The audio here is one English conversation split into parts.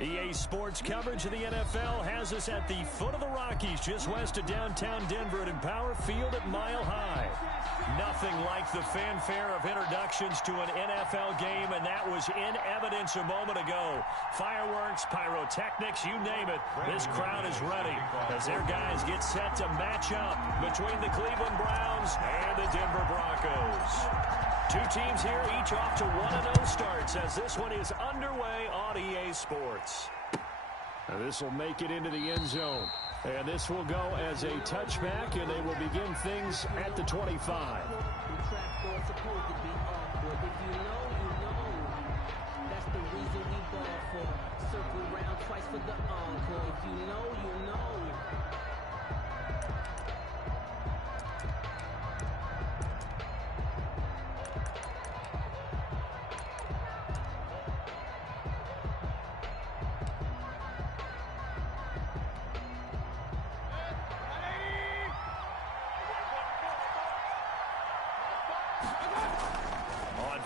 EA Sports coverage of the NFL has us at the foot of the Rockies, just west of downtown Denver at Empower Field at Mile High. Nothing like the fanfare of introductions to an NFL game, and that was in evidence a moment ago. Fireworks, pyrotechnics, you name it. This crowd is ready as their guys get set to match up between the Cleveland Browns and the Denver Broncos. Two teams here, each off to 1-0 starts as this one is underway on EA Sports. Now this will make it into the end zone. And this will go as a touchback, and they will begin things at the 25.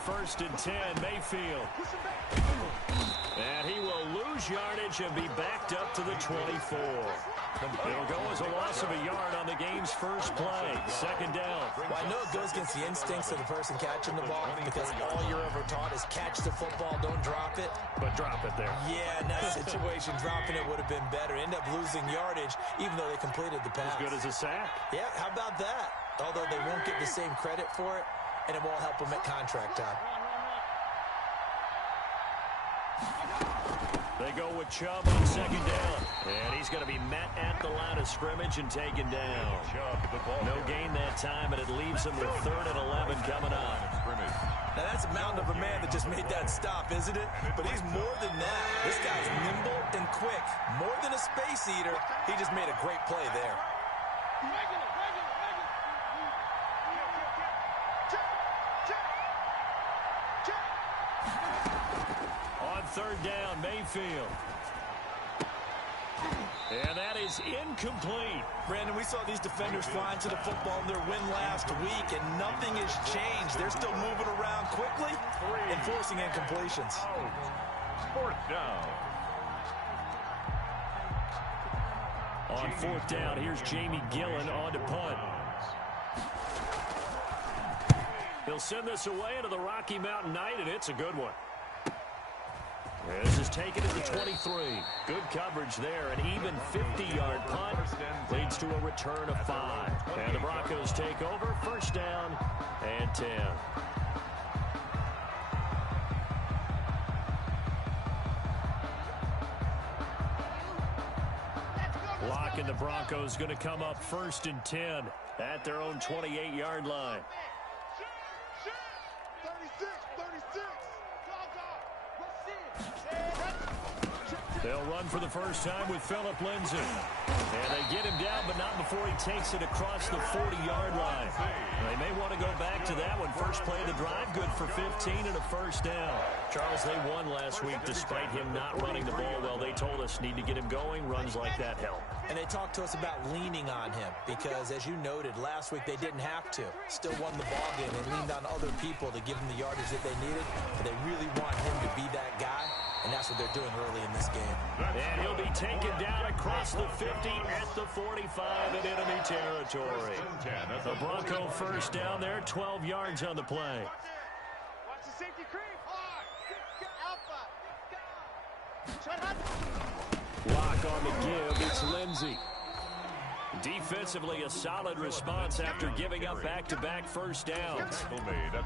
First and 10, Mayfield. And he will lose yardage and be backed up to the 24. It'll go as a loss of a yard on the game's first play. Second down. Well, I know it goes against the instincts of the person catching the ball because all you're ever taught is catch the football, don't drop it. But drop it there. Yeah, in that situation, dropping it would have been better. End up losing yardage even though they completed the pass. As good as a sack. Yeah, how about that? Although they won't get the same credit for it, and it won't help them at contract time. They go with Chubb on second down. And he's going to be met at the line of scrimmage and taken down. No gain that time, and it leaves him with 3rd and 11 coming up. Now that's a mountain of a man that just made that stop, isn't it? But he's more than that. This guy's nimble and quick. More than a space eater, he just made a great play there. Third down, Mayfield. And that is incomplete. Brandon, we saw these defenders flying to the football in their win last week, and nothing has changed. They're still moving around quickly and forcing incompletions. Fourth down. On fourth down, here's Jamie Gillen on to punt. He'll send this away into the Rocky Mountain Night, and it's a good one. This is taken at the 23. Good coverage there. An even 50-yard punt leads to a return of 5. And the Broncos take over. First down and 10. Lock and the Broncos going to come up 1st and 10 at their own 28-yard line. They'll run for the first time with Phillip Lindsay. And they get him down, but not before he takes it across the 40-yard line. They may want to go back to that one. First play of the drive, good for 15 and a first down. Charles, they won last week despite him not running the ball well. They told us need to get him going. Runs like that help. And they talked to us about leaning on him because, as you noted, last week they didn't have to. Still won the ball game. They leaned on other people to give them the yardage that they needed. But they really want him to be that guy. And that's what they're doing early in this game. And he'll be taken down across the 50 at the 45 in enemy territory. The Bronco first down there, 12 yards on the play. Watch the safety creep. Lock on the give, it's Lindsay. Defensively, a solid response after giving up back-to-back first downs.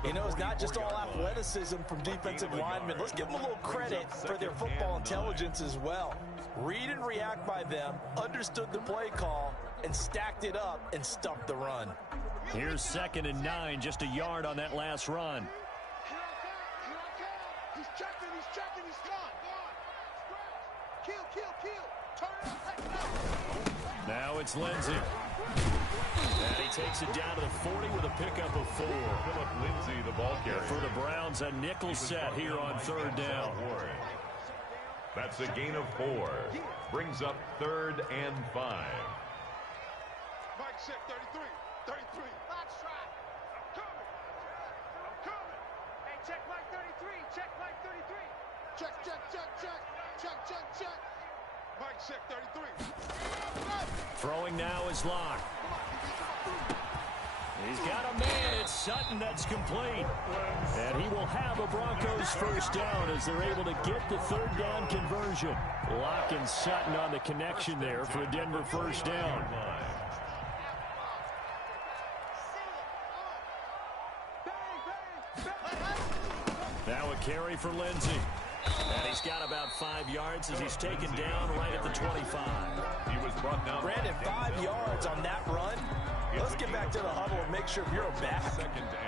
You know, it's not just all athleticism from defensive linemen. Let's give them a little credit for their football intelligence as well. Read and react by them, understood the play call, and stacked it up and stuffed the run. Here's 2nd and 9, just a yard on that last run. He's checking, he's gone. Kill. Turn it. Now it's Lindsay. And he takes it down to the 40 with a pickup of 4. Phillip Lindsay, the ball carrier. For the Browns, a nickel set here on 3rd down. That's a gain of 4. Brings up 3rd and 5. Mike check 33. Box try. I'm coming. Hey, check Mike 33. Check, check, check, check. Check, check, check. Mike check 33. Throwing now is Locke. He's got a man. It's Sutton that's complete. And he will have a Broncos first down as they're able to get the third down conversion. Locke and Sutton on the connection there for a Denver first down. Now a carry for Lindsey. And he's got about 5 yards as he's taken down right at the 25. He was brought down. Brandon, 5 yards on that run. Let's get back to the huddle and make sure you're back.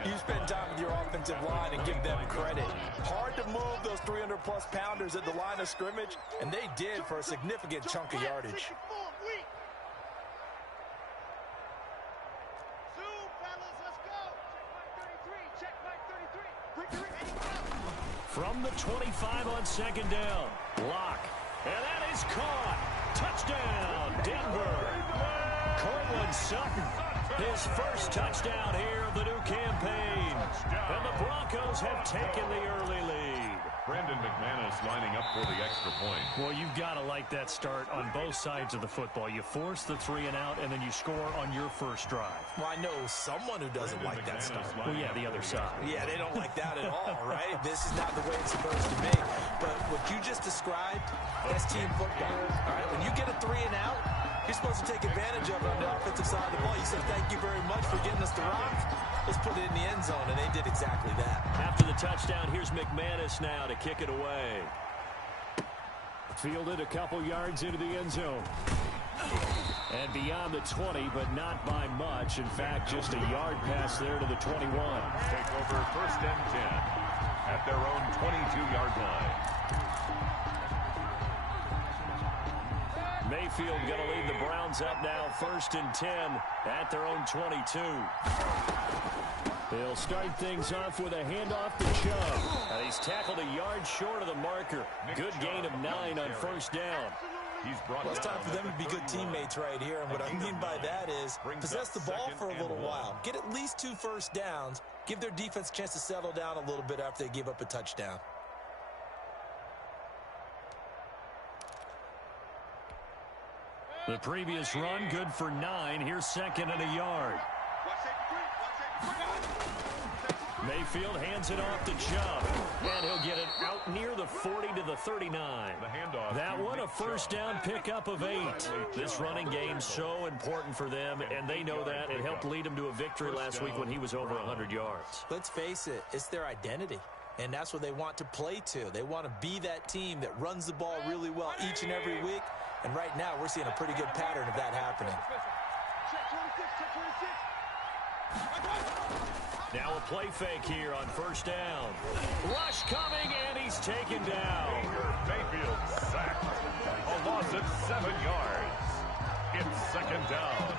You spend time with your offensive line and give them credit. Hard to move those 300-plus pounders at the line of scrimmage, and they did for a significant chunk of yardage. From the 25 on second down, Locke. And that is caught. Touchdown, Denver. Cortland Sutton, his first touchdown here of the new campaign. And the Broncos have taken the early lead. Brandon McManus lining up for the extra point. Well, you've got to like that start on both sides of the football. You force the 3 and out, and then you score on your first drive. Well, I know someone who doesn't like that start. Well, yeah, the other side. Yeah, they don't like that at all, right? This is not the way it's supposed to be. But what you just described, that's team football. All right, when you get a 3 and out, you're supposed to take advantage of it on the offensive side of the ball. You say, thank you very much for getting us the rock. Let's put it in the end zone, and they did exactly that. After the touchdown, here's McManus now to kick it away. Fielded a couple yards into the end zone. And beyond the 20, but not by much. In fact, just a yard pass there to the 21. Take over first and 10 at their own 22-yard line. Mayfield going to lead the Browns up now, first and 10 at their own 22. They'll start things off with a handoff to Chubb. And he's tackled a yard short of the marker. Good gain of 9 on first down. Well, it's time for them to be good teammates right here. And what I mean by that is possess the ball for a little while. Get at least 2 first downs. Give their defense a chance to settle down a little bit after they give up a touchdown. The previous run, good for 9. Here's second and a yard. Mayfield hands it off to Chubb, and he'll get it out near the 40 to the 39. That one a first down pickup of 8. This running game's so important for them, and they know that. It helped lead them to a victory last week when he was over 100 yards. Let's face it, it's their identity, and that's what they want to play to. They want to be that team that runs the ball really well each and every week, and right now we're seeing a pretty good pattern of that happening. Now a play fake here on first down. Rush coming, and he's taken down. Mayfield sacked. A loss of 7 yards. It's second down.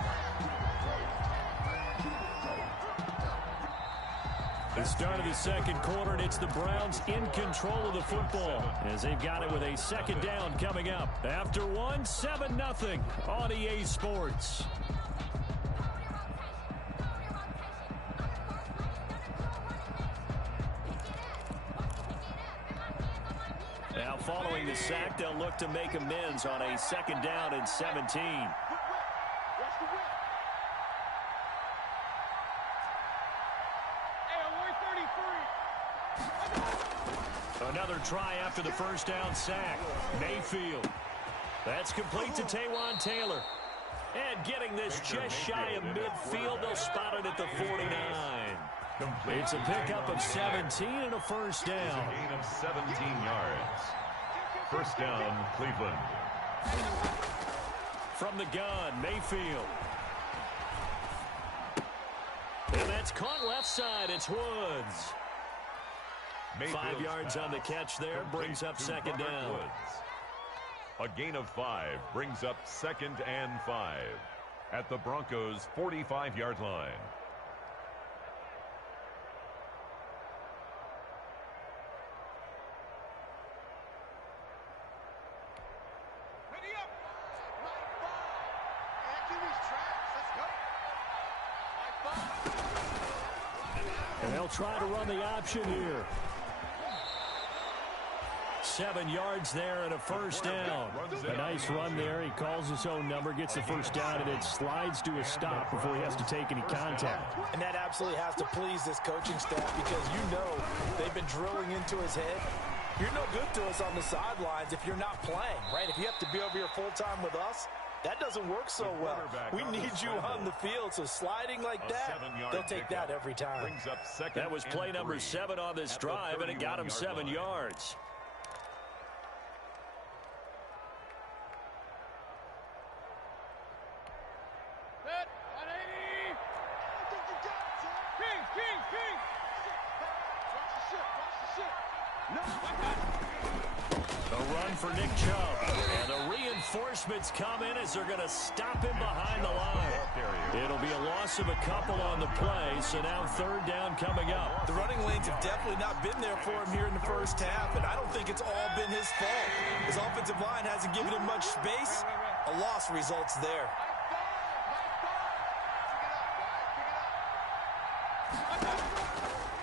The start of the second quarter, and it's the Browns in control of the football as they've got it with a second down coming up. After one, 7-0 on EA Sports. Now following the sack, they'll look to make amends on a second down and 17. Another try after the first down sack. Mayfield. That's complete to Taywan Taylor. And getting this just shy of midfield, they'll spot it at the 49. It's a pickup of 17 and a first down. A gain of 17 yards. First down, Cleveland. From the gun, Mayfield. And that's caught left side. It's Woods. 5 yards on the catch there, brings up second down. A gain of 5 brings up second and 5 at the Broncos' 45-yard line. And they'll try to run the option here. 7 yards there and a first down. A nice run there. He calls his own number, gets the first down, and then slides to a stop before he has to take any contact. And that absolutely has to please this coaching staff because you know they've been drilling into his head. You're no good to us on the sidelines if you're not playing, right? If you have to be over here full-time with us, that doesn't work so well. We need you on the field, so sliding like that, they'll take that every time. That was play number 7 on this drive, and it got him 7 yards. A run for Nick Chubb. And the reinforcements come in as they're going to stop him behind the line. It'll be a loss of a couple on the play, so now third down coming up. The running lanes have definitely not been there for him here in the first half, and I don't think it's all been his fault. His offensive line hasn't given him much space. A loss results there.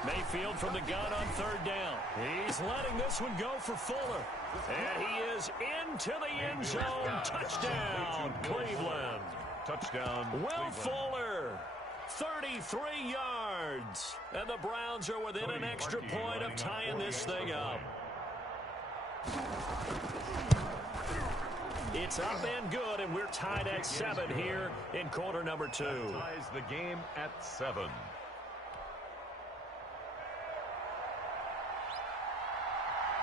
Mayfield from the gun on third down. He's letting this one go for Fuller. And he is into the end zone. Touchdown, Cleveland. Touchdown, Will Fuller, 33 yards. And the Browns are within an extra point of tying this thing up. It's up and good, and we're tied at 7 here in quarter number 2. Ties the game at 7.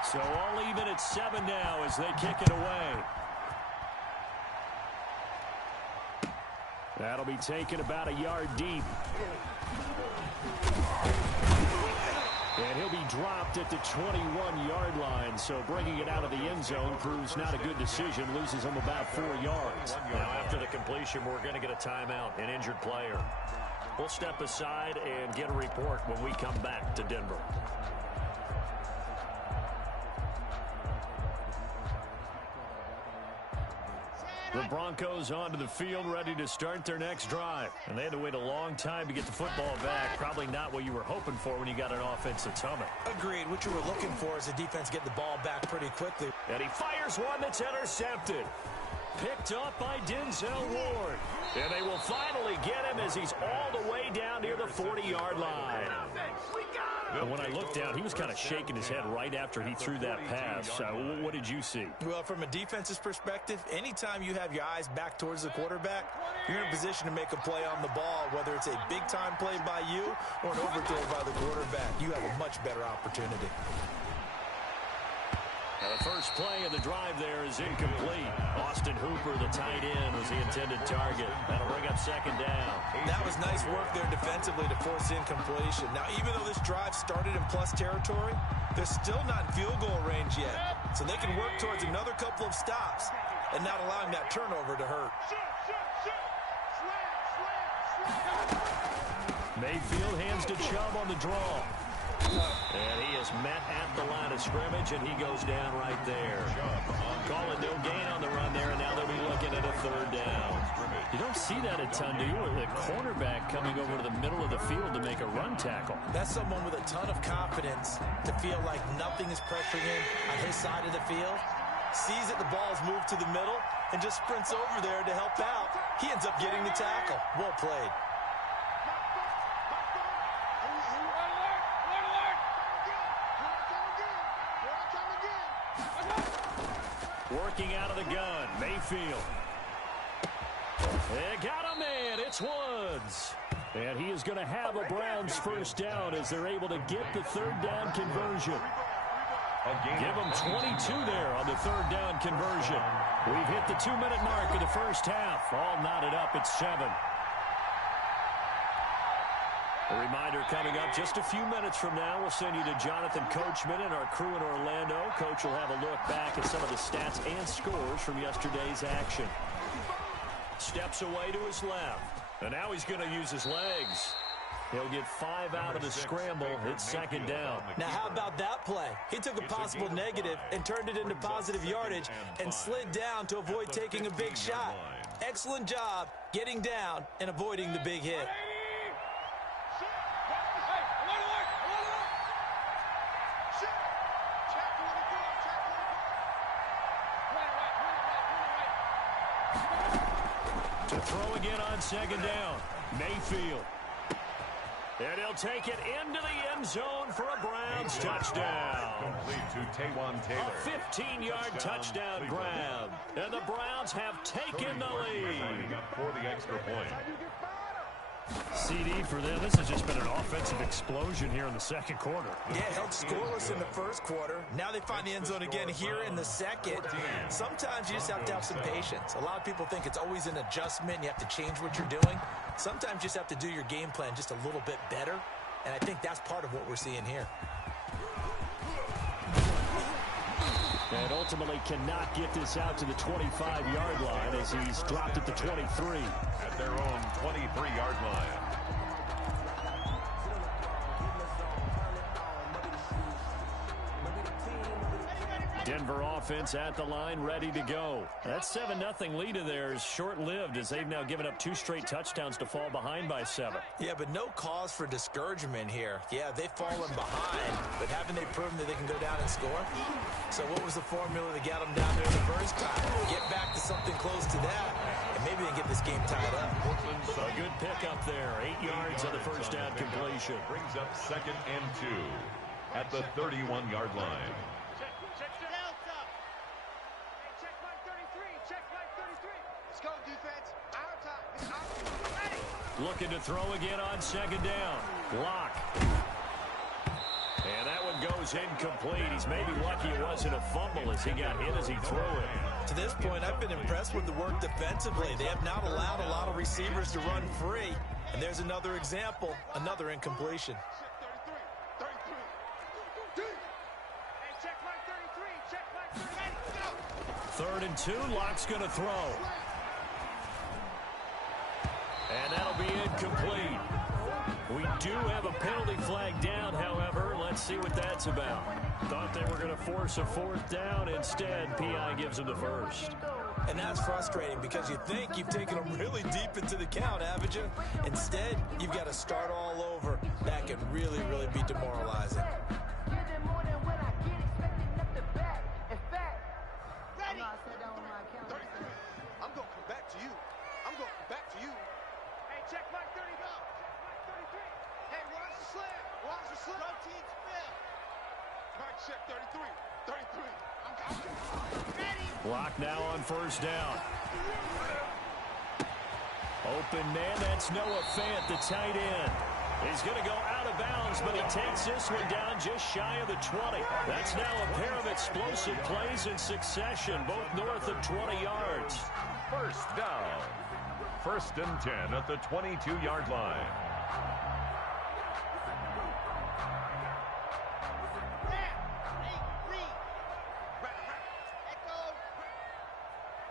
So all even at 7 now as they kick it away. That'll be taken about a yard deep. And he'll be dropped at the 21-yard line. So bringing it out of the end zone proves not a good decision. Loses him about 4 yards. Now after the completion, we're going to get a timeout, an injured player. We'll step aside and get a report when we come back to Denver. The Broncos onto the field, ready to start their next drive. And they had to wait a long time to get the football back. Probably not what you were hoping for when you got an offensive summit. Agreed. What you were looking for is the defense get the ball back pretty quickly. And he fires one that's intercepted. Picked up by Denzel Ward. And they will finally get him as he's all the way down near the 40-yard line. And when I looked down, he was kind of shaking his head right after he threw that pass. What did you see? Well, from a defense's perspective, anytime you have your eyes back towards the quarterback, you're in a position to make a play on the ball, whether it's a big-time play by you or an overthrow by the quarterback. You have a much better opportunity. Now the first play of the drive there is incomplete. Austin Hooper, the tight end, was the intended target. That'll bring up second down. That was nice work there defensively to force incompletion. Now, even though this drive started in plus territory, they're still not in field goal range yet. So they can work towards another couple of stops and not allowing that turnover to hurt. Mayfield hands to Chubb on the draw. And he is met at the line of scrimmage, and he goes down right there. Calling no gain on the run there, and now they'll be looking at a third down. You don't see that a ton, do you? With a cornerback coming over to the middle of the field to make a run tackle. That's someone with a ton of confidence to feel like nothing is pressuring him on his side of the field. Sees that the ball's moved to the middle and just sprints over there to help out. He ends up getting the tackle. Well played. Working out of the gun, Mayfield. They got a man, it's Woods. And he is going to have a Browns first down as they're able to get the third down conversion. Give them 22 there on the third down conversion. We've hit the 2-minute mark of the first half. All knotted up at 7. A reminder coming up just a few minutes from now. We'll send you to Jonathan Coachman and our crew in Orlando. Coach will have a look back at some of the stats and scores from yesterday's action. Steps away to his left. And now he's going to use his legs. He'll get 5 out of the scramble. It's second down. Now, how about that play? He took a possible negative and turned it into positive yardage and slid down to avoid taking a big shot. Excellent job getting down and avoiding the big hit. To throw again on second down. Mayfield. And he'll take it into the end zone for a Browns touchdown. Complete to Taywan Taylor. A 15-yard touchdown grab. And the Browns have taken the lead. Lining up for the extra point. CD for them. This has just been an offensive explosion here in the second quarter. Yeah, held scoreless in the first quarter. Now they find the end zone again here in the second. Sometimes you just have to have some patience. A lot of people think it's always an adjustment. You have to change what you're doing. Sometimes you just have to do your game plan just a little bit better. And I think that's part of what we're seeing here. And ultimately cannot get this out to the 25-yard line as he's dropped at the 23. At their own 23-yard line. Denver offense at the line, ready to go. That 7-0 lead of theirs short-lived as they've now given up 2 straight touchdowns to fall behind by 7. Yeah, but no cause for discouragement here. Yeah, they've fallen behind, but haven't they proven that they can go down and score? So what was the formula that got them down there the first time? Get back to something close to that, and maybe they can get this game tied up. A good pickup there. 8 yards on the first down completion. Brings up 2nd and 2 at the 31-yard line. Looking to throw again on second down. Block. And that one goes incomplete. He's maybe lucky it wasn't a fumble as he got hit as he threw it. To this point, I've been impressed with the work defensively. They have not allowed a lot of receivers to run free. And there's another example, another incompletion. Third and 2, Lock's going to throw. And that'll be incomplete. We do have a penalty flag down, however. Let's see what that's about. Thought they were going to force a 4th down. Instead, P.I. gives them the first. And that's frustrating because you think you've taken them really deep into the count, haven't you? Instead, you've got to start all over. That can really, really be demoralizing. I'm going to come back to you. I'm going to come back to you. Hey, check Mike 30. Go. Check Mike 33. Hey, watch the slam. Watch the slam. Rotate spell. Mike check 33. 33. I'm ready. Lock now on first down. Open man, that's Noah Fant, the tight end. He's going to go out of bounds, but he takes this one down just shy of the 20. That's now a pair of explosive plays in succession, both north of 20 yards. First down. 1st and 10 at the 22-yard line.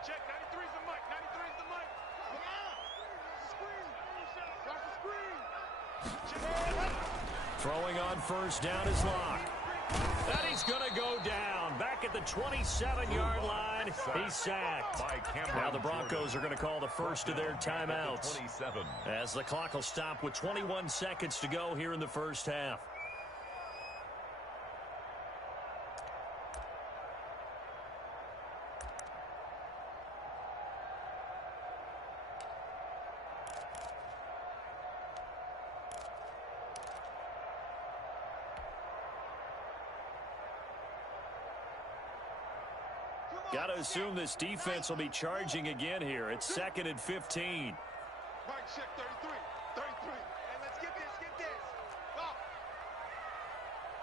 Check 93's the mic. 93's the mic. Screen. Watch the screen. Throwing on first down is Lock. And he's going to go down. Back at the 27-yard line, he's sacked. Now the Broncos are going to call the first of their timeouts. As the clock will stop with 21 seconds to go here in the first half. Got to assume this defense will be charging again here. It's 2nd and 15. Mike check 33. 33. And let's get this. Get this. Go.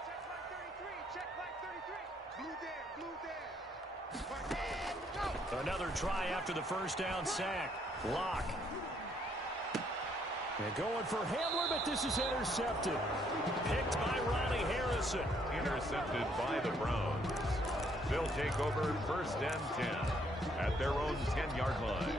Check Mike 33. Check Mike 33. Blue down. Mike, go. Another try after the first down sack. Lock. And going for Hamler, but this is intercepted. Picked by Ronnie Harrison. Intercepted by the Browns. They'll take over 1st and 10 at their own 10-yard line.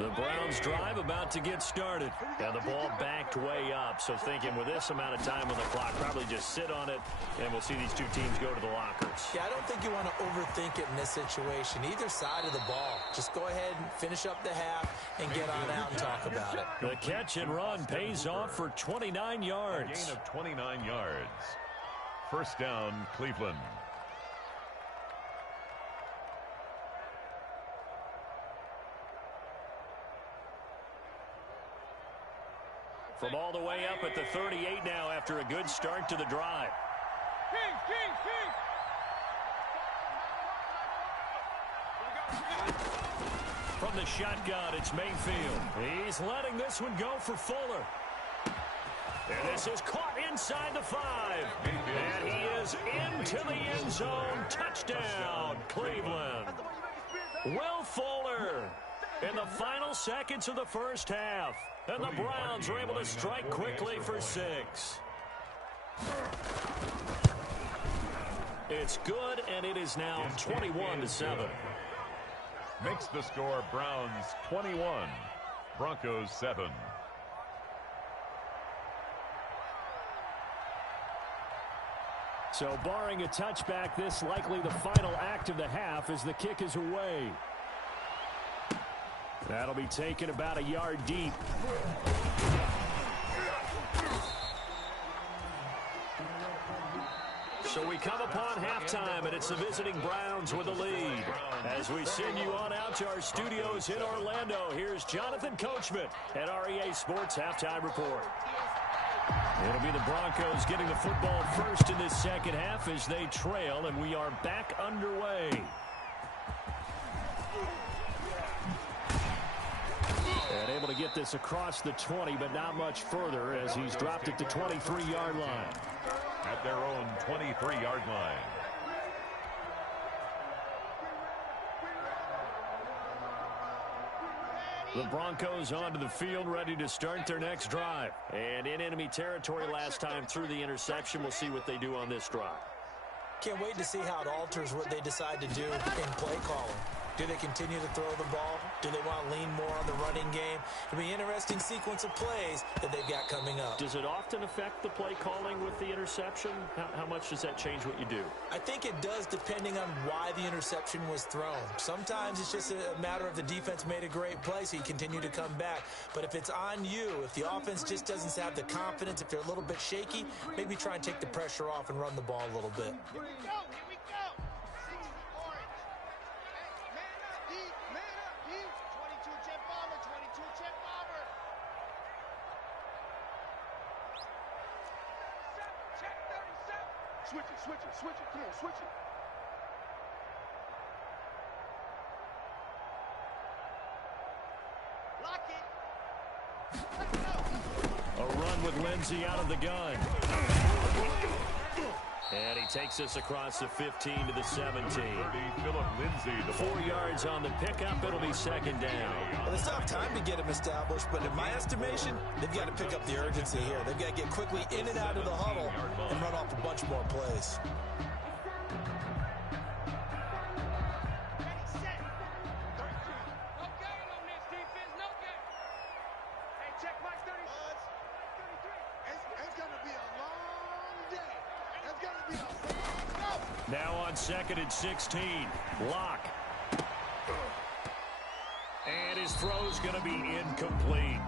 The Browns drive about to get started. Now the ball backed way up, so thinking with this amount of time on the clock, probably just sit on it, and we'll see these two teams go to the lockers. Yeah, I don't think you want to overthink it in this situation. Either side of the ball. Just go ahead and finish up the half and get on out and talk about it. The catch and run pays off for 29 yards. A gain of 29 yards. First down, Cleveland. From all the way up at the 38 now after a good start to the drive. From the shotgun, it's Mayfield. He's letting this one go for Fuller. And this is caught inside the 5. And he is into the end zone. Touchdown, Cleveland. Will Fuller in the final seconds of the first half. And the Browns are able to strike quickly for 6. It's good, and it is now 21-7. Makes the score Browns 21, Broncos 7. So barring a touchback, this likely the final act of the half as the kick is away. That'll be taken about a yard deep. So we come upon halftime, and it's the visiting Browns with the lead. As we send you on out to our studios in Orlando, here's Jonathan Coachman at REA Sports Halftime Report. It'll be the Broncos getting the football first in this second half as they trail, and we are back underway. And able to get this across the 20, but not much further as he's dropped it to 23-yard line. At their own 23-yard line. The Broncos onto the field, ready to start their next drive. And in enemy territory last time through the interception. We'll see what they do on this drive. Can't wait to see how it alters what they decide to do in play calling. Do they continue to throw the ball? Do they want to lean more on the running game? It'll be an interesting sequence of plays that they've got coming up. Does it often affect the play calling with the interception? How much does that change what you do? I think it does depending on why the interception was thrown. Sometimes it's just a matter of the defense made a great play, so you continue to come back. But if it's on you, if the offense just doesn't have the confidence, if they're a little bit shaky, maybe try and take the pressure off and run the ball a little bit. Here we go. Here we go. 60 orange. Hey, man up, D. Man up, D. 22 jet bomber. 22 jet bomber. Check 37. Switch it, switch it, switch it. Come on, switch it. Lock it. Let's go. A run with Lindsey out of the gun. And he takes us across the 15 to the 17. Philip Lindsay, the 4 yards on the pickup. It'll be second down. Well, they still have time to get him established, but in my estimation, they've got to pick up the urgency here. They've got to get quickly in and out of the huddle and run off a bunch more plays. Ready, set. 33. No game on this defense, no game. Hey, check Mike 30. 33. It's going to be a long day. It's going to be a long go. Now on second and 16. Lock. And his throw's going to be incomplete.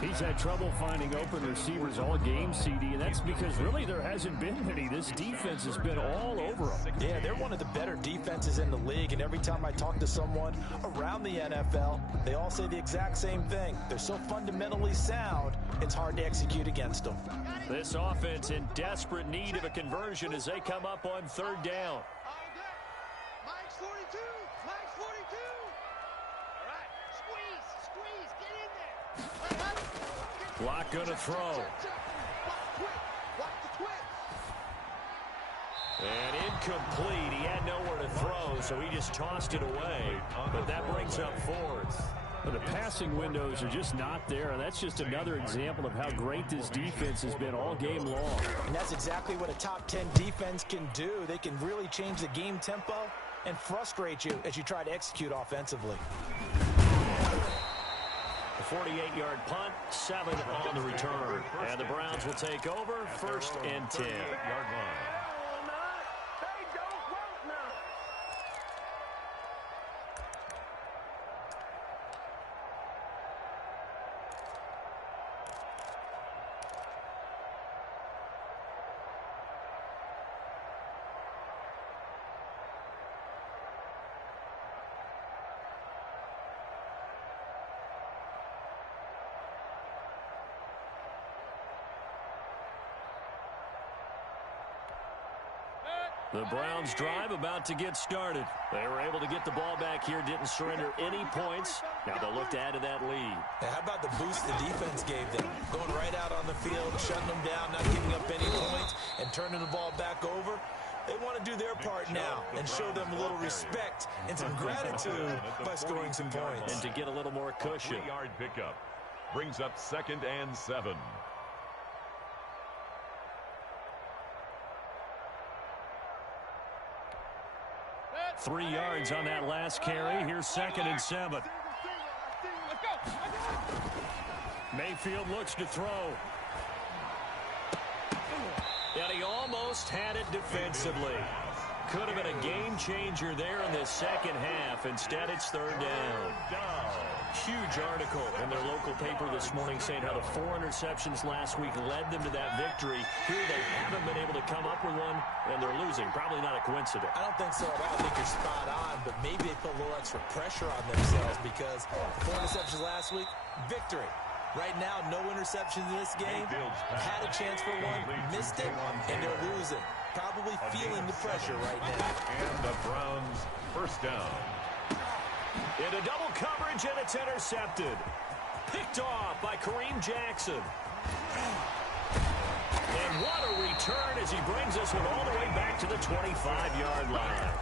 He's had trouble finding open receivers all game, CD, and that's because really there hasn't been many. This defense has been all over him. Yeah, they're one of the better defenses in the league, and every time I talk to someone around the NFL, they all say the exact same thing. They're so fundamentally sound, it's hard to execute against them. This offense in desperate need of a conversion as they come up on third down. All good. Mike's 42. Mike's 42. All right. Squeeze. Get in there. Lock going to throw. Watch the twist. And incomplete. He had nowhere to throw, so he just tossed it away. But that brings up fourth. But the passing windows are just not there, and that's just another example of how great this defense has been all game long. And that's exactly what a top 10 defense can do. They can really change the game tempo and frustrate you as you try to execute offensively. A 48-yard punt, 7 on the return. And the Browns will take over, first and 10. yard line. The Browns drive about to get started. They were able to get the ball back here, didn't surrender any points. Now they'll look to add to that lead. Now, how about the boost the defense gave them? Going right out on the field, shutting them down, not giving up any points, and turning the ball back over. They want to do their part now and show them a little respect and some gratitude by scoring some points. And to get a little more cushion. 3-yard pickup brings up 2nd and 7. Three yards on that last carry. Here's 2nd and 7. Mayfield looks to throw. And he almost had it defensively. Could have been a game changer there in the second half. Instead, it's 3rd down. Huge article in their local paper this morning saying how the 4 interceptions last week led them to that victory. Here they haven't been able to come up with one, and they're losing. Probably not a coincidence. I don't think so at all. I think you're spot on, but maybe they put a little extra pressure on themselves because the 4 interceptions last week, victory. Right now, no interceptions in this game. Had a chance for one, missed it, and they're losing. Probably feeling the pressure right now. And the Browns first down. Into double coverage, and it's intercepted. Picked off by Kareem Jackson. And what a return as he brings us one all the way back to the 25-yard line.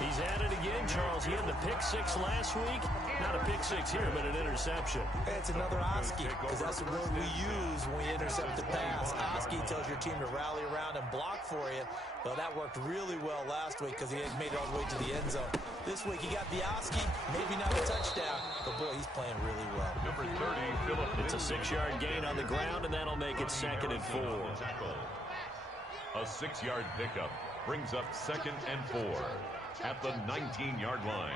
He's at it again, Charles. He had the pick 6 last week. Not a pick 6 here, but an interception. It's another Oski, because that's the word we use when we intercept the pass. Oski tells your team to rally around and block for you. Well, that worked really well last week because he had made it all the way to the end zone. This week he got the Oski, maybe not a touchdown, but boy, he's playing really well. Number 30, Phillip. It's a 6-yard gain on the ground, and that'll make it 2nd and 4. A 6-yard pickup brings up 2nd and 4 at the 19-yard line.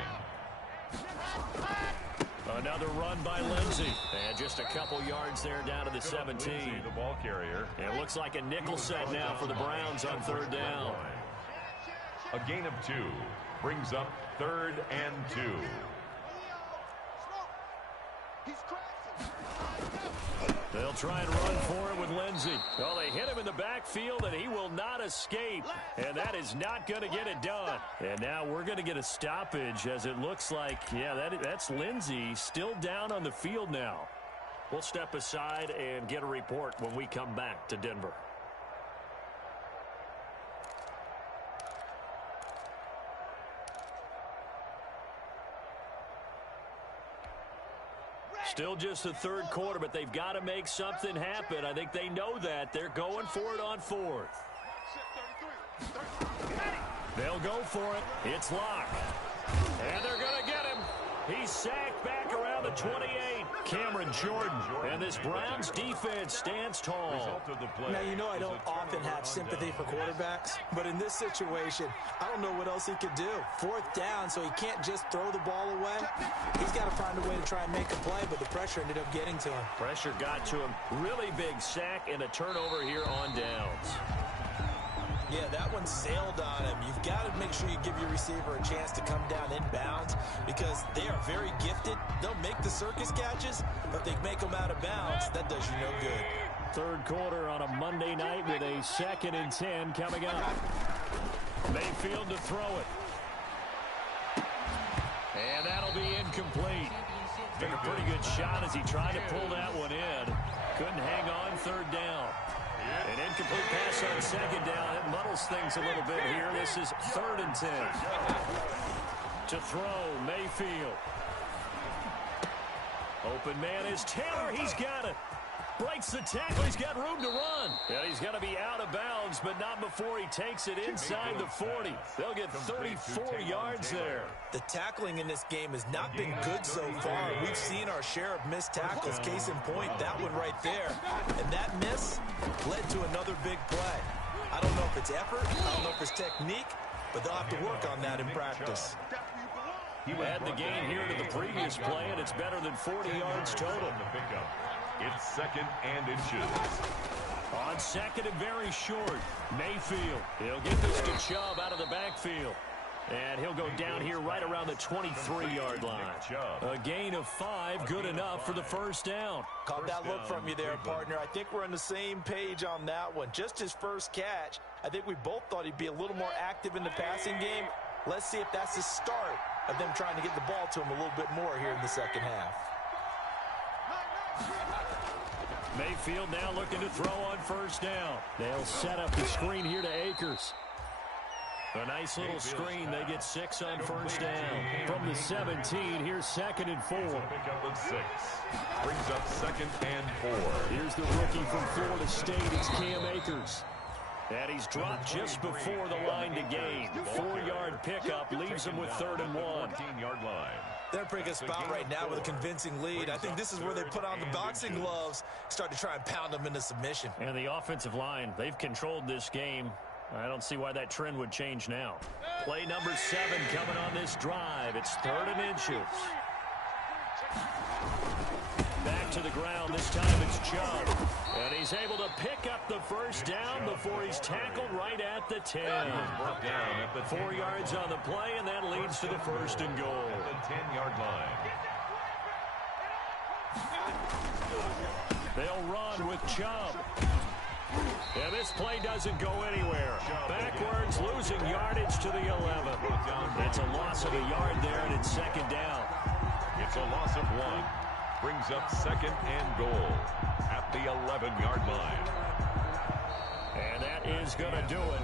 Another run by Lindsey. And just a couple yards there down to the 17. Lindsey, the ball carrier. It looks like a nickel set now for the Browns on 3rd down. A gain of 2 brings up 3rd and 2. They'll try and run for it with Lindsey. Well, they hit him in the backfield, and he will not escape. And that is not going to get it done. And now we're going to get a stoppage as it looks like, yeah, that's Lindsey still down on the field now. We'll step aside and get a report when we come back to Denver. Still just the 3rd quarter, but they've got to make something happen. I think they know that. They're going for it on 4th. They'll go for it. It's locked. And they're going to get him. He's sacked back around the 28. Cameron Jordan. And this Browns defense stands tall. Now, you know I don't often have sympathy for quarterbacks, but in this situation, I don't know what else he could do. 4th down, so he can't just throw the ball away. He's got to find a way to try and make a play, but the pressure ended up getting to him. Pressure got to him. Really big sack and a turnover here on downs. Yeah, that one sailed on him. You've got to make sure you give your receiver a chance to come down inbounds because they are very gifted. They'll make the circus catches, but if they make them out of bounds, that does you no good. 3rd quarter on a Monday night with a 2nd and 10 coming up. Mayfield to throw it. And that'll be incomplete. Took a pretty good shot as he tried to pull that one in. Couldn't hang on 3rd down. An incomplete pass on 2nd down. It muddles things a little bit here. This is 3rd and 10. To throw, Mayfield. Open man is Taylor. He's got it. Breaks the tackle. He's got room to run. And he's going to be out of bounds, but not before he takes it inside the 40. They'll get 34 yards there. The tackling in this game has not been good so far. We've seen our share of missed tackles. Case in point, that one right there. And that miss led to another big play. I don't know if it's effort. I don't know if it's technique, but they'll have to work on that in practice. Add the gain here to the previous play, and it's better than 40 yards total. It's 2nd and inches. On 2nd and very short, Mayfield. He'll get this to Chubb out of the backfield. And he'll go down here right around the 23-yard line. A gain of 5, good enough for the first down. Caught that look from you there, partner. I think we're on the same page on that one. Just his first catch. I think we both thought he'd be a little more active in the passing game. Let's see if that's the start of them trying to get the ball to him a little bit more here in the second half. Mayfield now looking to throw on first down. They'll set up the screen here to Akers. A nice little screen. They get 6 on first down. From the 17, here's 2nd and 4. Pickup of 6. Brings up 2nd and 4. Here's the rookie from Florida State. It's Cam Akers. And he's dropped just before the line to gain. 4-yard pickup leaves him with 3rd and 1. 14-yard line. They're in a pretty good spot right now with a convincing lead. I think this is where they put on the boxing gloves, start to try and pound them into submission. And the offensive line, they've controlled this game. I don't see why that trend would change now. Play number 7 coming on this drive. It's 3rd and inches. Back to the ground. This time it's Chubb. And he's able to pick up the first down before he's tackled right at the 10. 4 yards on the play, and that leads to the 1st and goal. At the 10-yard line. They'll run with Chubb. And this play doesn't go anywhere. Backwards, losing yardage to the 11. It's a loss of a yard there, and it's 2nd down. It's a loss of 1. Brings up 2nd and goal at the 11-yard line. And that is going to do it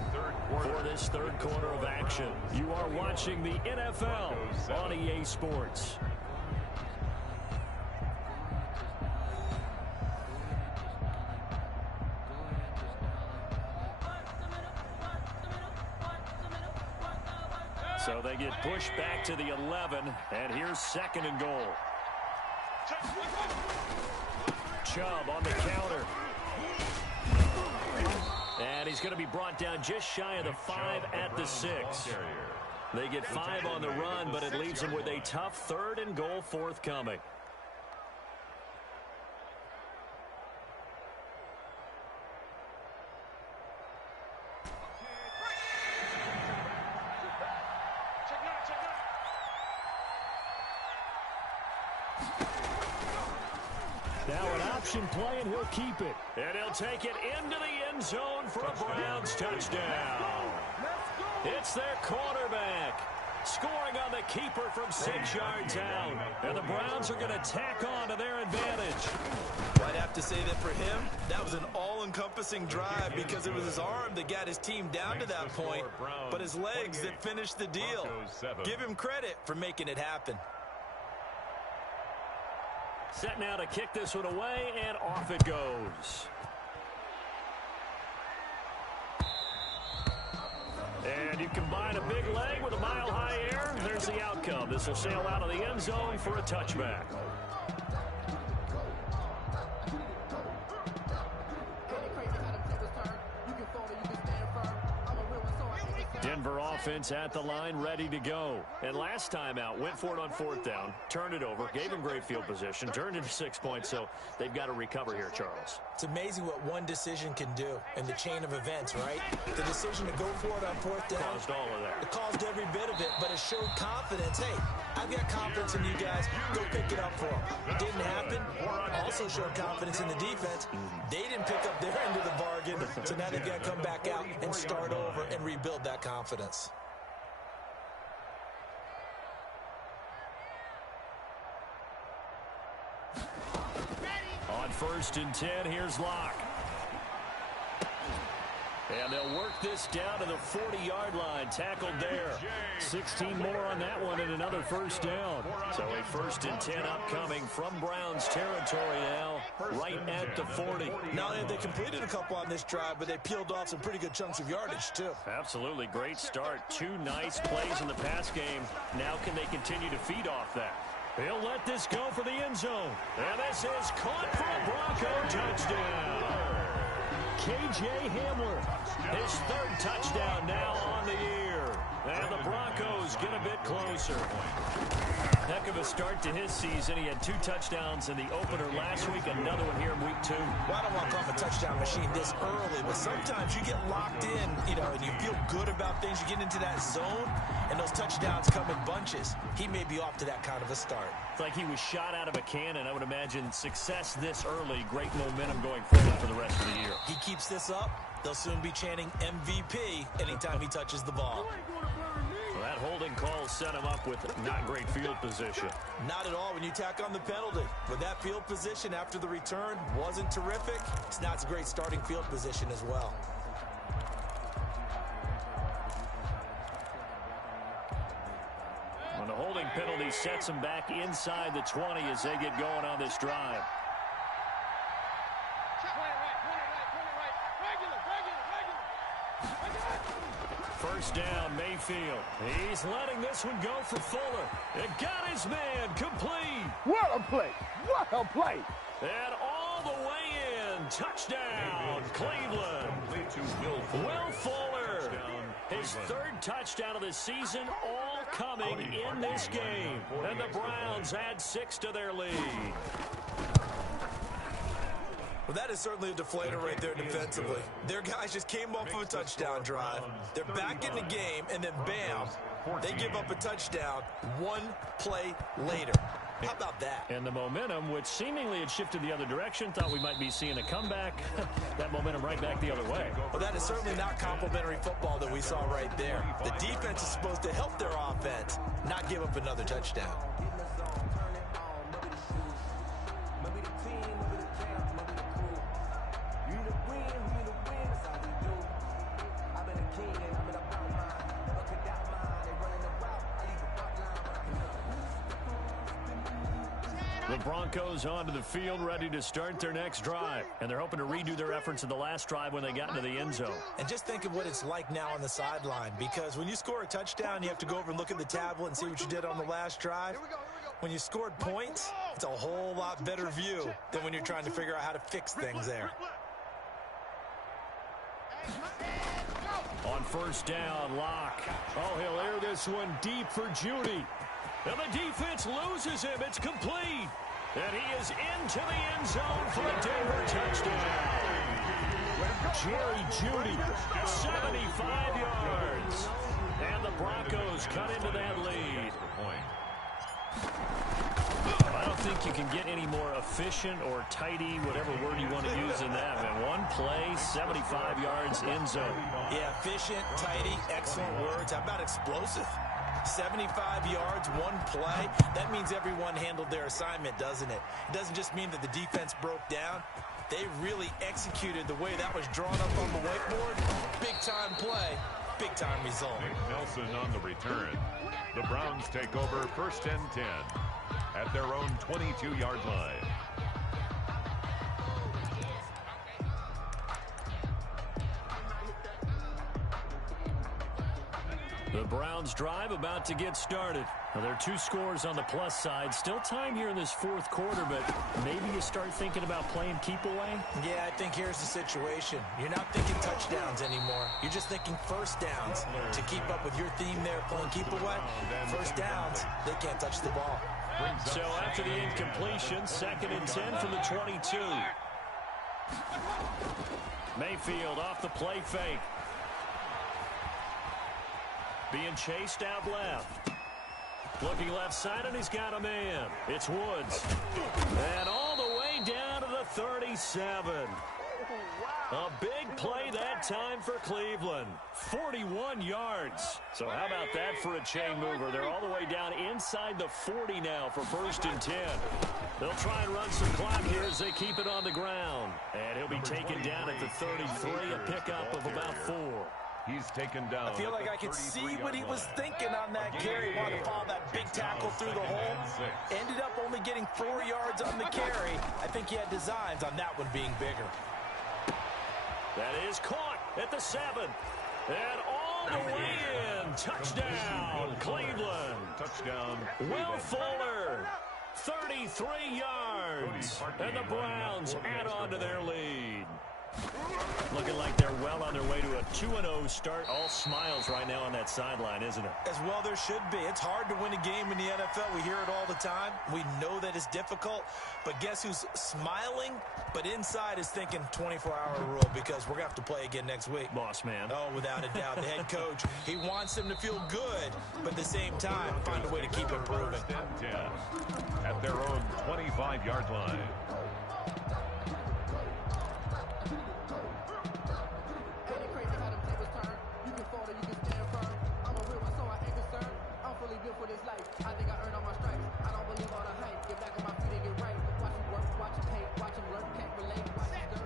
for this 3rd quarter of action. You are watching the NFL on EA Sports. So they get pushed back to the 11, and here's 2nd and goal. Chubb on the counter. And he's going to be brought down just shy of the 5 at the 6. They get 5 on the run, but it leaves them with a tough 3rd and goal forthcoming. Now an option play, and he'll keep it. And he'll take it into the end zone for a Browns touchdown. It's their quarterback scoring on the keeper from 6 yards out. And the Browns are going to tack on to their advantage. I'd have to say that for him, that was an all-encompassing drive because it was his arm that got his team down to that point, but his legs that finished the deal. Give him credit for making it happen. Set now to kick this one away, and off it goes. And you combine a big leg with a mile-high air, there's the outcome. This will sail out of the end zone for a touchback. Denver offense at the line, ready to go. And last time out, went for it on 4th down, turned it over, gave him great field position, turned into 6 points, so they've got to recover here, Charles. It's amazing what one decision can do in the chain of events, right? The decision to go for it on 4th down. Caused all of that. It caused every bit of it, but it showed confidence. Hey, I've got confidence in you guys. Go pick it up for them. It didn't happen. Also showed confidence in the defense. They didn't pick up their end of the bargain, so now they've got to come back out and start over and rebuild that confidence. On 1st and 10, here's Locke. And they'll work this down to the 40-yard line, tackled there. 16 more on that one and another first down. So a 1st and 10 upcoming from Browns territory now, right at the 40. Not only have they completed a couple on this drive, but they peeled off some pretty good chunks of yardage, too. Absolutely, great start. 2 nice plays in the pass game. Now can they continue to feed off that? He'll let this go for the end zone. And this is caught for a Bronco touchdown. K.J. Hamler, his 3rd touchdown now on the year. And the Broncos get a bit closer. Heck of a start to his season. He had 2 touchdowns in the opener last week, another one here in week 2. Well, I don't want to call him a touchdown machine this early, but sometimes you get locked in, and you feel good about things. You get into that zone, and those touchdowns come in bunches. He may be off to that kind of a start. It's like he was shot out of a cannon. I would imagine success this early, great momentum going forward for the rest of the year. He keeps this up, they'll soon be chanting MVP anytime he touches the ball. So that holding call set him up with not great field position. Not at all when you tack on the penalty. But that field position after the return wasn't terrific. It's not a great starting field position as well. When the holding penalty sets him back inside the 20 as they get going on this drive. First down, Mayfield. He's letting this one go for Fuller. It got his man complete. What a play! What a play! And all the way in. Touchdown, Cleveland. Will Fuller. His 3rd touchdown of the season, all coming in this game. And the Browns add 6 to their lead. Well, that is certainly a deflator right there defensively. Their guys just came off of a touchdown drive. They're back in the game, and then bam, they give up a touchdown 1 play later. How about that? And the momentum, which seemingly had shifted the other direction, thought we might be seeing a comeback. That momentum right back the other way. Well, that is certainly not complimentary football that we saw right there. The defense is supposed to help their offense, not give up another touchdown. The Broncos onto the field, ready to start their next drive. And they're hoping to redo their efforts in the last drive when they got into the end zone. And just think of what it's like now on the sideline, because when you score a touchdown, you have to go over and look at the tablet and see what you did on the last drive. When you scored points, it's a whole lot better view than when you're trying to figure out how to fix things there. On first down, Locke. Oh, he'll air this one deep for Judy. And the defense loses him. It's complete. And he is into the end zone for a Denver touchdown. Jerry Judy, 75 yards. And the Broncos cut into that lead. I don't think you can get any more efficient or tidy, whatever word you want to use in that. Man, 1 play, 75 yards, end zone. Yeah, efficient, tidy, excellent words. How about explosive? 75 yards, 1 play. That means everyone handled their assignment, doesn't it? It doesn't just mean that the defense broke down. They really executed the way that was drawn up on the whiteboard. Big-time play, big-time result. Nelson on the return. The Browns take over first and 10 at their own 22-yard line. The Browns drive about to get started. Now, there are 2 scores on the plus side. Still time here in this 4th quarter, but maybe you start thinking about playing keep away? Yeah, I think here's the situation. You're not thinking touchdowns anymore. You're just thinking first downs. To keep up with your theme there, playing keep away, first downs, they can't touch the ball. So after the incompletion, 2nd and 10 from the 22. Mayfield off the play fake. Being chased out left. Looking left side, and he's got a man. It's Woods. And all the way down to the 37. A big play that time for Cleveland. 41 yards. So how about that for a chain mover? They're all the way down inside the 40 now for first and 10. They'll try and run some clock here as they keep it on the ground. And he'll be taken down at the 33, a pickup of about 4. He's taken down. I feel like I could see what he was thinking on that carry. Wanted to follow that big tackle through the hole. Ended up only getting 4 yards on the carry. I think he had designs on that one being bigger. That is caught at the 7. And all the way in. Touchdown, Cleveland. Touchdown. Will Fuller, 33 yards. And the Browns add on to their lead. Looking like they're well on their way to a 2-0 start. All smiles right now on that sideline, isn't it? As well there should be. It's hard to win a game in the NFL. We hear it all the time. We know that it's difficult. But guess who's smiling? But inside is thinking 24-hour rule because we're going to have to play again next week. Boss man. Oh, without a doubt. The head coach, he wants them to feel good, but at the same time, find a way to keep improving. At their own 25-yard line.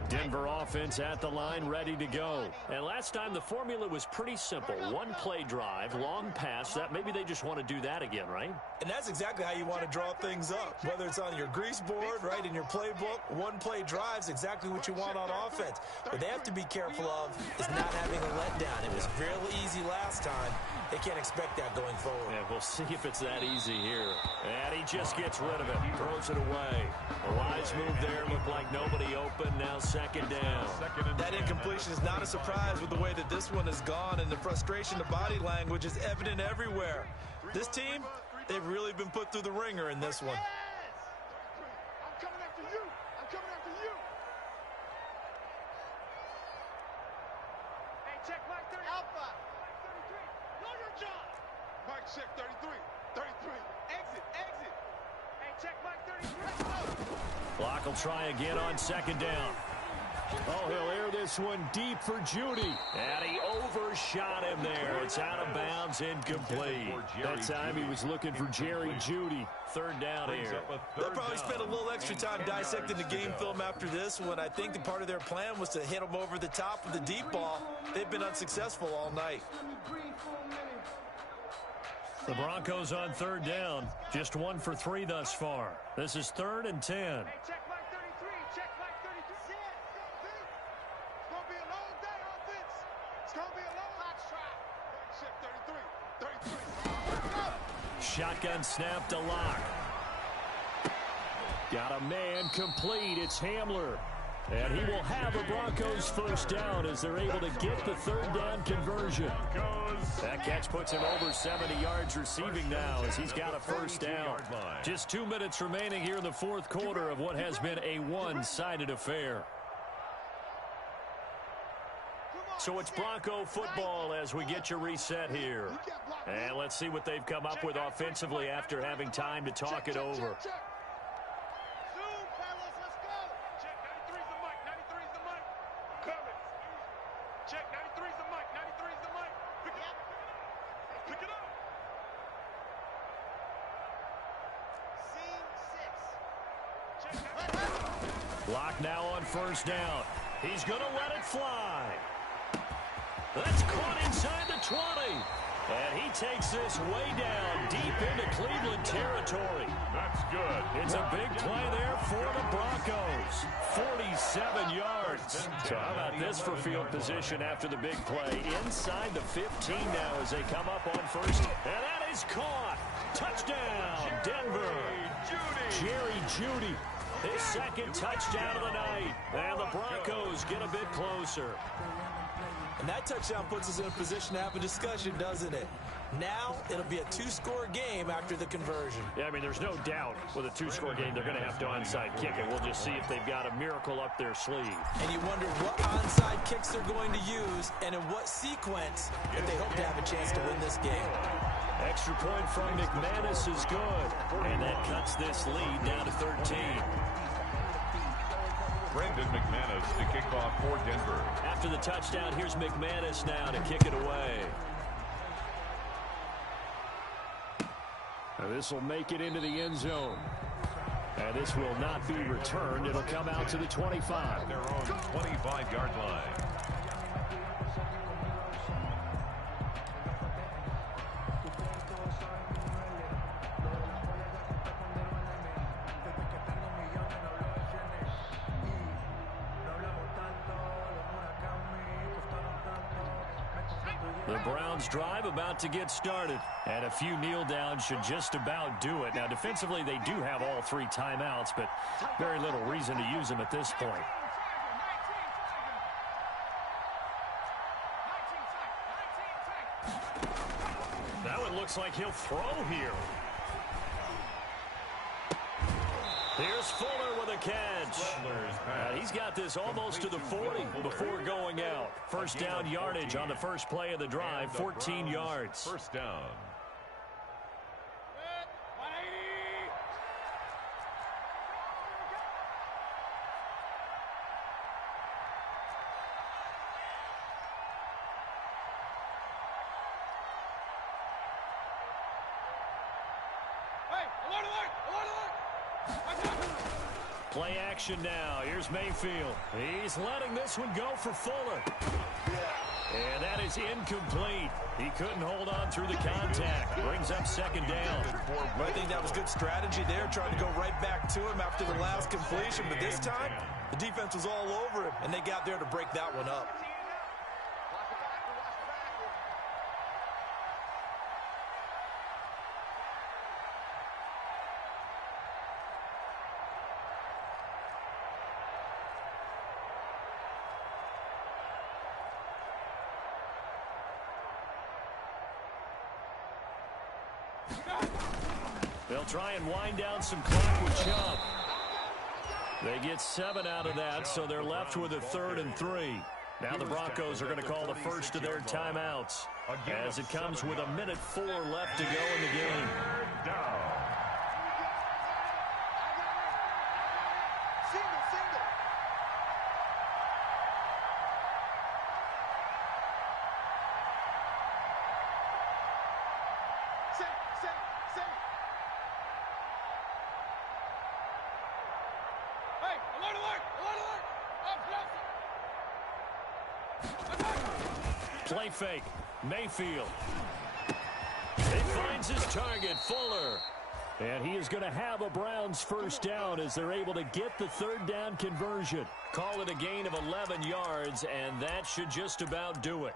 Denver offense at the line, ready to go. And last time the formula was pretty simple. One play drive, long pass. That maybe they just want to do that again, right? And that's exactly how you want to draw things up. Whether it's on your grease board, right, in your playbook, one play drive is exactly what you want on offense. What they have to be careful of is not having a letdown. It was fairly easy last time. They can't expect that going forward. Yeah, we'll see if it's that easy here. And he just gets rid of it, throws it away. A wise move there, looked like nobody open, now second down. That incompletion is not a surprise with the way that this one has gone, and the frustration, the body language is evident everywhere. This team, they've really been put through the ringer in this one. I'm coming after you. I'm coming after you. Hey, check Mike 30. Alpha. Mike 33. Know your job. Mike check 33. 33. Exit. Exit. Hey, check Mike 33. Let's go. Block will try again on second down. Oh, he'll air this one deep for Judy. And he overshot him there. It's out of bounds, incomplete. That time he was looking for Jerry Judy. Third down here. They'll probably spend a little extra time dissecting the game film after this one. I think that part of their plan was to hit him over the top with the deep ball. They've been unsuccessful all night. The Broncos on third down. Just 1 for 3 thus far. This is 3rd and 10. Hey, check Mike 33. Check Mike 33. It's going to be a long day, offense. It's going to be a long box try. Mike check 33. 33. Shotgun snap to Lock. Got a man complete. It's Hamler. And he will have a Broncos first down as they're able to get the third down conversion. That catch puts him over 70 yards receiving now as he's got a first down. Just 2 minutes remaining here in the fourth quarter of what has been a one-sided affair. So it's Bronco football as we get you reset here. And let's see what they've come up with offensively after having time to talk it over. Lock now on first down. He's going to let it fly. That's caught inside the 20. And he takes this way down deep into Cleveland territory. That's good. It's a big play there for the Broncos. 47 yards. So how about this for field position after the big play? Inside the 15 now as they come up on first. And that is caught. Touchdown, Denver. Jerry Judy. His second touchdown of the night. And the Broncos get a bit closer. And that touchdown puts us in a position to have a discussion, doesn't it? Now, it'll be a two-score game after the conversion. Yeah, I mean, there's no doubt with a two-score game, they're going to have to onside kick it. We'll just see if they've got a miracle up their sleeve. And you wonder what onside kicks they're going to use and in what sequence if they hope to have a chance to win this game. Extra point from McManus is good. And that cuts this lead down to 13. Brendan McManus to kick off for Denver. After the touchdown, here's McManus now to kick it away. Now this will make it into the end zone. And this will not be returned. It'll come out to the 25. Their own 25-yard line. The Browns drive about to get started. And a few kneel downs should just about do it. Now, defensively, they do have all 3 timeouts, but very little reason to use them at this point. looks like he'll throw here. Here's Fuller with a catch. He's got this almost to the 40 before going out. First down yardage on the first play of the drive, 14 yards. First down. Play action now. Here's Mayfield. He's letting this one go for Fuller. And that is incomplete. He couldn't hold on through the contact. Brings up second down. I think that was good strategy there, trying to go right back to him after the last completion. But this time, the defense was all over him, and they got there to break that one up. They'll try and wind down some clock with Chubb. They get 7 out of that, so they're left with a 3rd and 3. Now the Broncos are going to call the first of their timeouts as it comes with 1:04 left to go in the game. Play fake. Mayfield. He finds his target, Fuller. And he is going to have a Browns first down as they're able to get the 3rd down conversion. Call it a gain of 11 yards, and that should just about do it.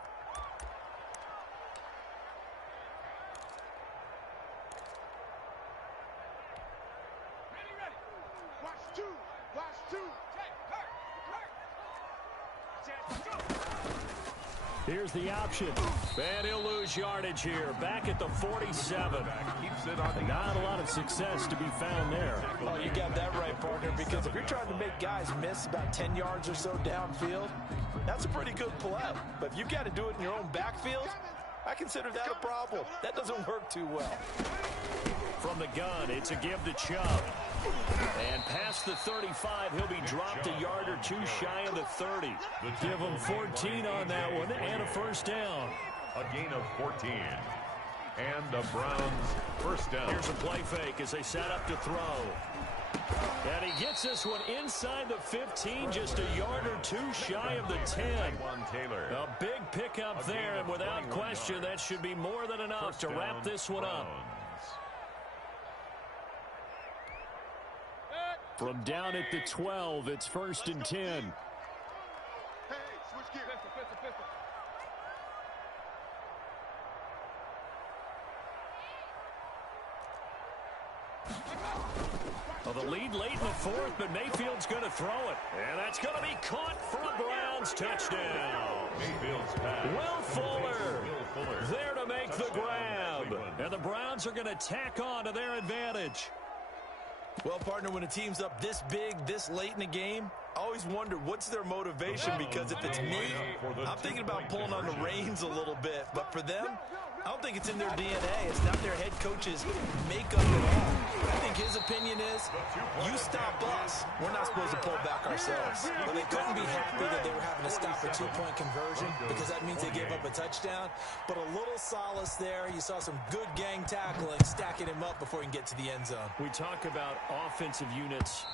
Here's the option. And he'll lose yardage here. Back at the 47. Not a lot of success to be found there. Oh, you got that right, partner, because if you're trying to make guys miss about 10 yards or so downfield, that's a pretty good play. But if you've got to do it in your own backfield, I consider that a problem. That doesn't work too well. From the gun, it's a give to Chubb. And past the 35, he'll be dropped a yard or two shy of the 30. Give him 14 on that one and a first down. A gain of 14. And the Browns first down. Here's a play fake as they set up to throw. And he gets this one inside the 15, just a yard or two shy of the 10. A big pickup there, and without question, that should be more than enough to wrap this one up. From down at the 12, it's 1st and 10. Hey, switch gears. Well, the lead late in the 4th, but Mayfield's going to throw it. And that's going to be caught for a Browns touchdown. Will Fuller there to make the grab. And the Browns are going to tack on to their advantage. Well, partner, when a team's up this big, this late in the game, I always wonder what's their motivation, because if it's me, I'm thinking about pulling on the reins a little bit. But for them, I don't think it's in their DNA. It's not their head coach's makeup at all. I think his opinion is, you stop us, we're not supposed to pull back ourselves. Well, they couldn't be happy that they were having to stop a 2-point conversion, because that means they gave up a touchdown. But a little solace there. You saw some good gang tackling, stacking him up before he can get to the end zone. We talk about offensive units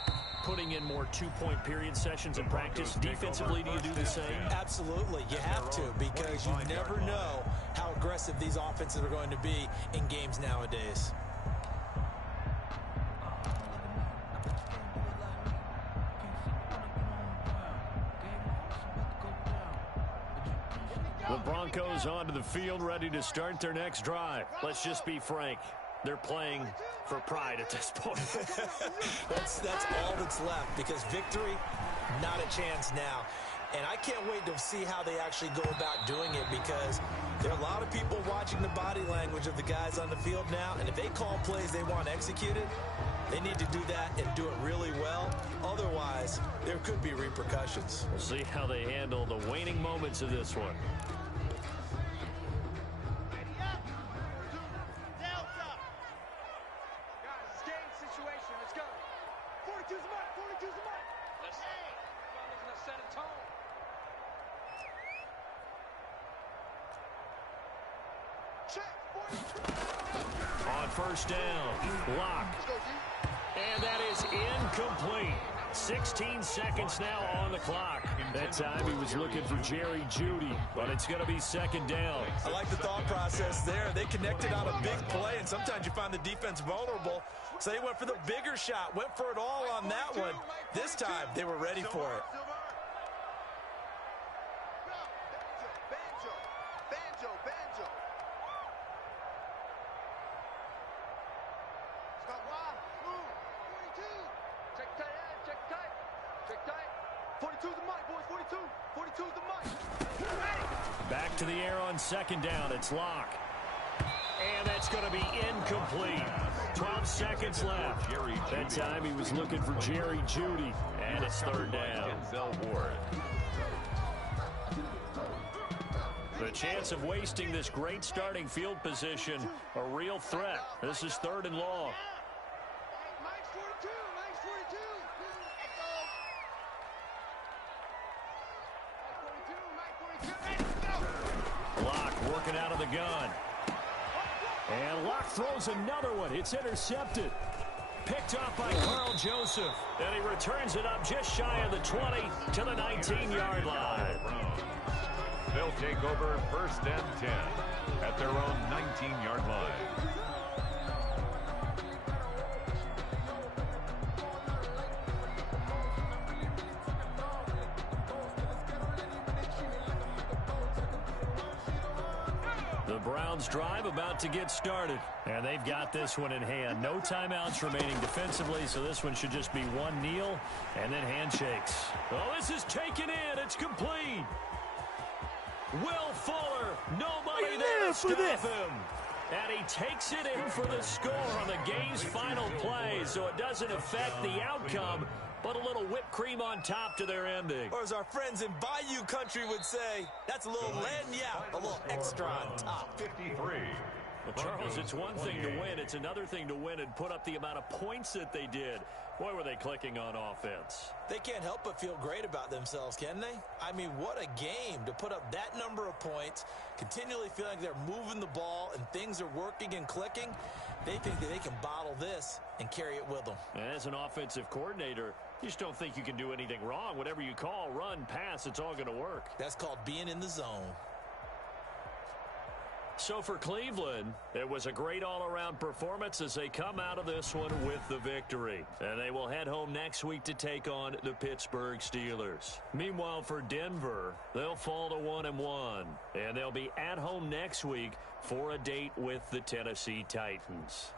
putting in more 2-point period sessions in practice. Defensively, do you do the same? Absolutely. You have to, because you never know how aggressive these offenses are going to be in games nowadays. The Broncos onto the field, ready to start their next drive. Let's just be frank. They're playing for pride at this point. That's all that's left, because victory, not a chance now. And I can't wait to see how they actually go about doing it, because there are a lot of people watching the body language of the guys on the field now, and if they call plays they want executed, they need to do that and do it really well. Otherwise, there could be repercussions. We'll see how they handle the waning moments of this one. On first down, Locke. And that is incomplete. 16 seconds now on the clock. That time he was looking for Jerry Jeudy, but it's going to be second down. I like the thought process there. They connected on a big play, and sometimes you find the defense vulnerable. So they went for the bigger shot, went for it all on that one. This time, they were ready for it. Back to the air on second down. It's Locke. And that's going to be incomplete. 12 seconds left. That time he was looking for Jerry Jeudy. And it's third down. The chance of wasting this great starting field position, a real threat. This is third and long. Working out of the gun. And Locke throws another one. It's intercepted. Picked off by Carl Joseph. And he returns it up just shy of the 20 to the 19-yard line. They'll take over first and 10 at their own 19-yard line. The Browns drive about to get started, and they've got this one in hand. No timeouts remaining defensively, so this one should just be one kneel and then handshakes. Oh, this is taken in. It's complete. Will Fuller, nobody there to stop him. And he takes it in for the score on the game's final play, so it doesn't affect the outcome, but a little whipped cream on top to their ending. Or as our friends in Bayou Country would say, that's a little lagniappe, a little extra on top. 53. Well, Charles, it's one thing to win. It's another thing to win and put up the amount of points that they did. Boy, were they clicking on offense. They can't help but feel great about themselves, can they? I mean, what a game to put up that number of points, continually feeling like they're moving the ball and things are working and clicking. They think that they can bottle this and carry it with them. As an offensive coordinator, you just don't think you can do anything wrong. Whatever you call, run, pass, it's all going to work. That's called being in the zone. So for Cleveland, it was a great all-around performance as they come out of this one with the victory. And they will head home next week to take on the Pittsburgh Steelers. Meanwhile, for Denver, they'll fall to 1-1. And they'll be at home next week for a date with the Tennessee Titans.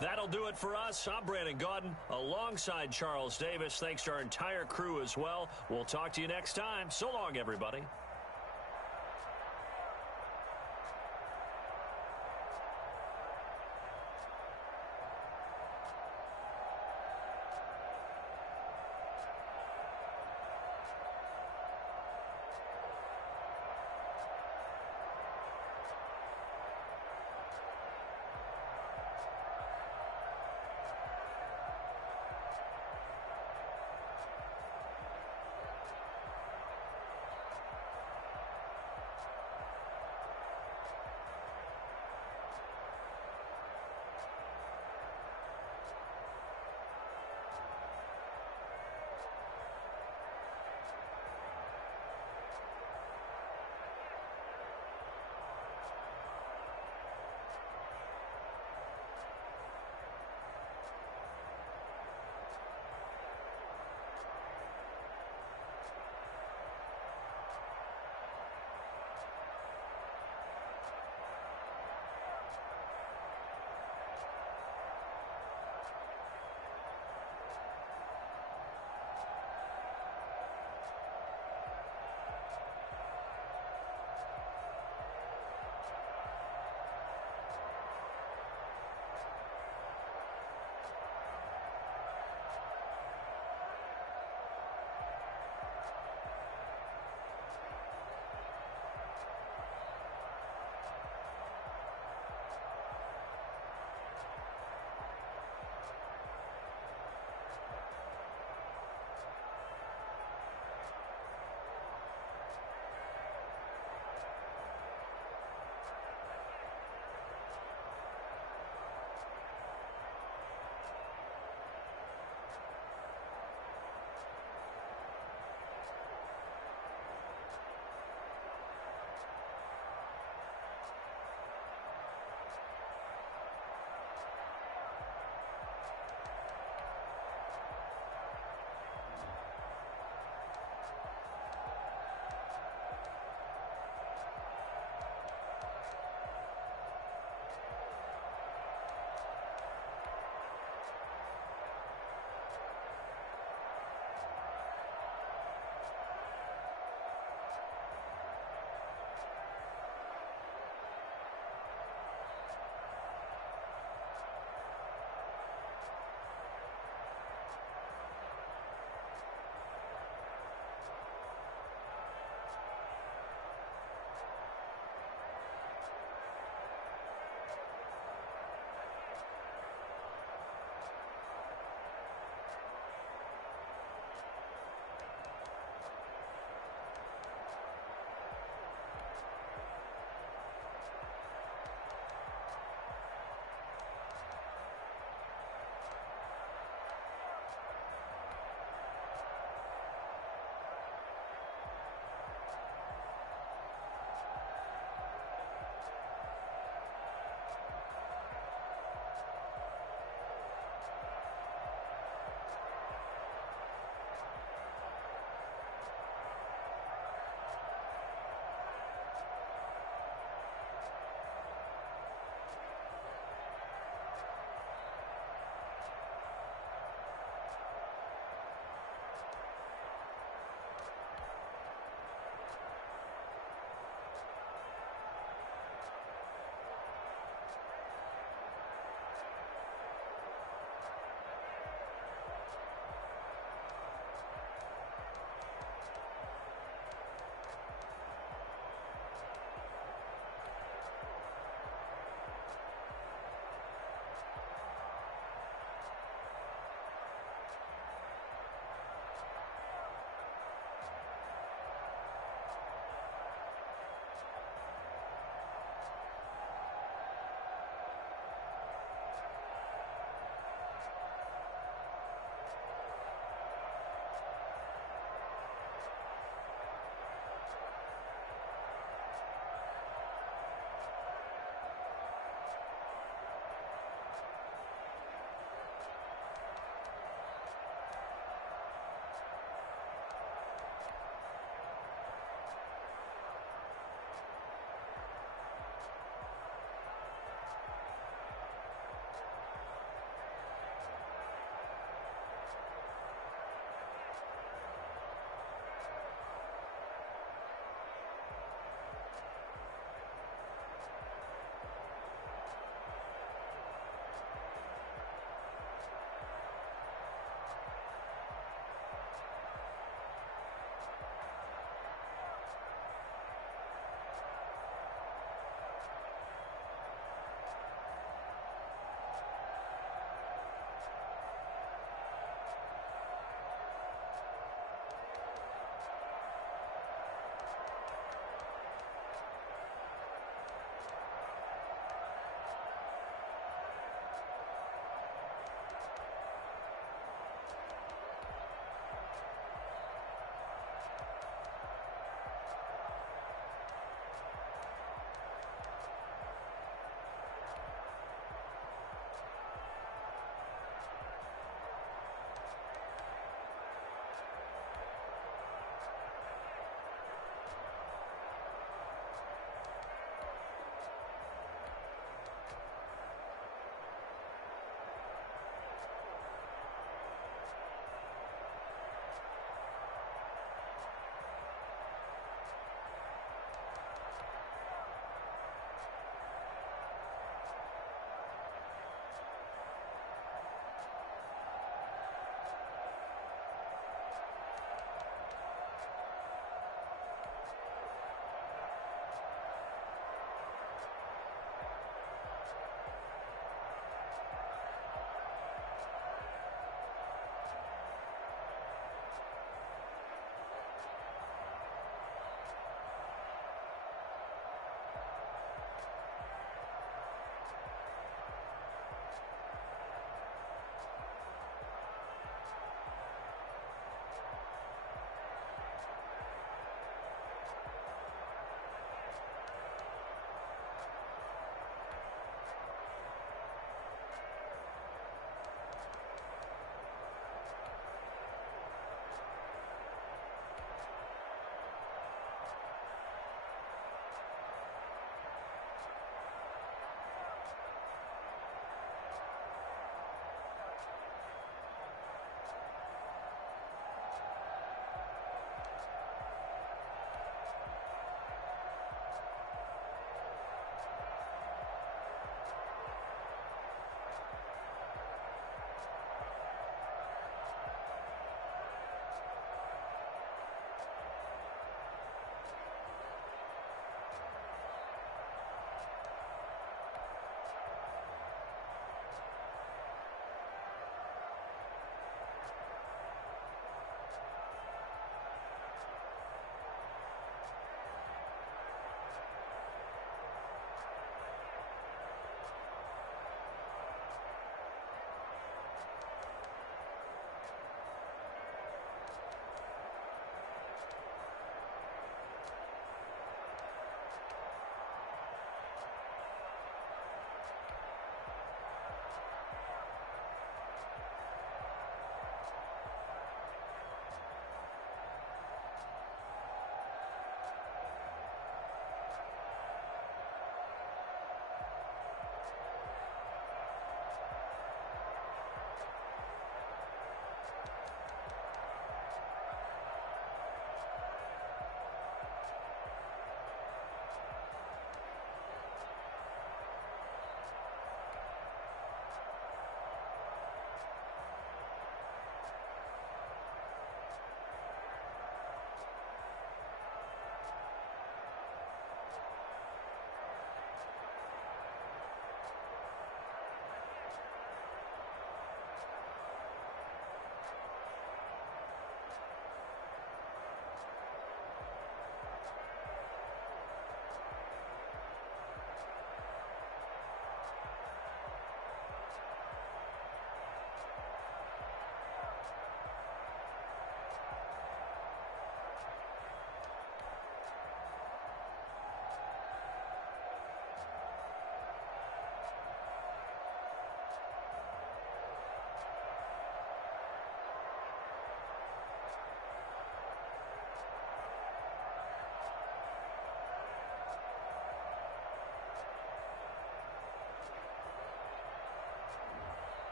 That'll do it for us. I'm Brandon Gaudin alongside Charles Davis. Thanks to our entire crew as well. We'll talk to you next time. So long, everybody.